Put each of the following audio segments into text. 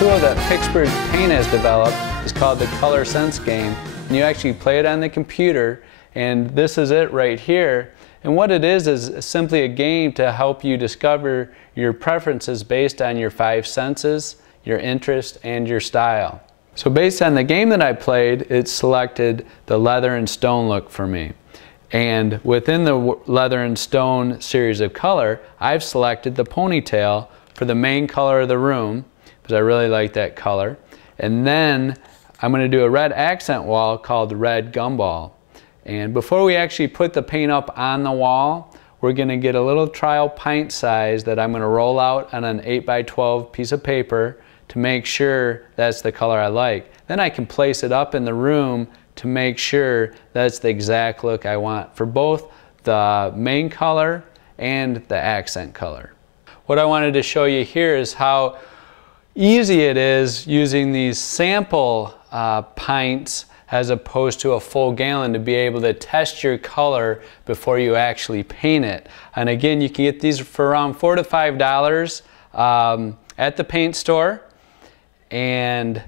tool that Pixburg Paint has developed is called the Color Sense game. And you actually play it on the computer, and this is it right here. And what it is simply a game to help you discover your preferences based on your 5 senses, your interest, and your style. So based on the game that I played, it selected the leather and stone look for me. And within the leather and stone series of color, I've selected the ponytail for the main color of the room, because I really like that color. And then I'm going to do a red accent wall called Red Gumball. And before we actually put the paint up on the wall, we're going to get a little trial pint size that I'm going to roll out on an 8x12 piece of paper to make sure that's the color I like. Then I can place it up in the room to make sure that's the exact look I want for both the main color and the accent color. What I wanted to show you here is how easy it is using these sample pints as opposed to a full gallon to be able to test your color before you actually paint it. And again, you can get these for around $4 to $5 at the paint store. And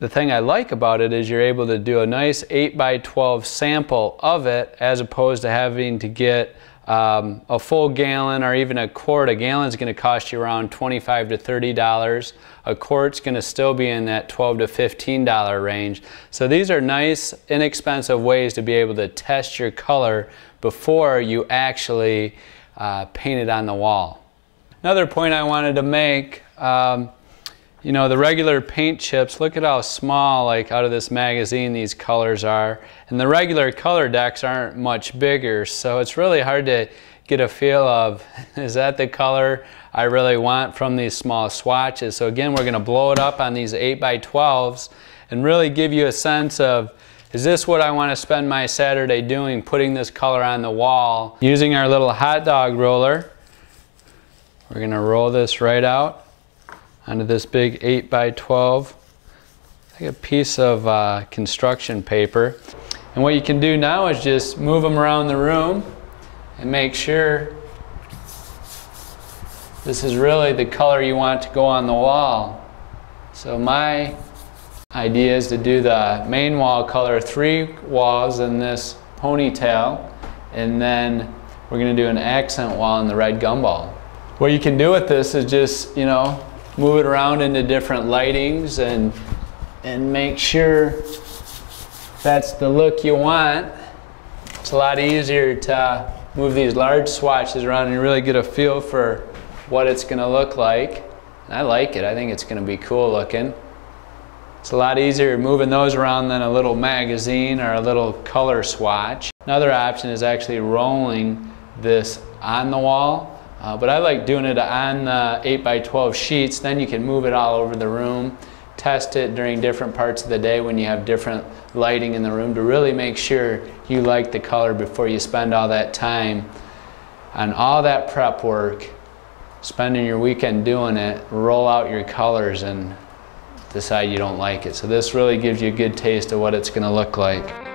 the thing I like about it is you're able to do a nice 8x12 sample of it as opposed to having to get a full gallon or even a quart. A gallon is going to cost you around $25 to $30. A quart's going to still be in that $12 to $15 range. So these are nice, inexpensive ways to be able to test your color before you actually paint it on the wall. Another point I wanted to make, you know, the regular paint chips, look at how small, like out of this magazine, these colors are. And the regular color decks aren't much bigger, so it's really hard to get a feel of, is that the color I really want from these small swatches? So again, we're going to blow it up on these 8x12s and really give you a sense of, is this what I want to spend my Saturday doing, putting this color on the wall? Using our little hot dog roller, we're going to roll this right out onto this big 8x12, like a piece of construction paper. And what you can do now is just move them around the room and make sure this is really the color you want to go on the wall. So my idea is to do the main wall color 3 walls in this ponytail, and then we're going to do an accent wall in the red gumball. What you can do with this is just, you know, move it around into different lightings and make sure that's the look you want. It's a lot easier to move these large swatches around and really get a feel for what it's going to look like. And I like it. I think it's going to be cool looking. It's a lot easier moving those around than a little magazine or a little color swatch. Another option is actually rolling this on the wall. But I like doing it on the 8x12 sheets. Then you can move it all over the room, test it during different parts of the day when you have different lighting in the room to really make sure you like the color before you spend all that time on all that prep work, spending your weekend doing it, roll out your colors and decide you don't like it. So this really gives you a good taste of what it's going to look like.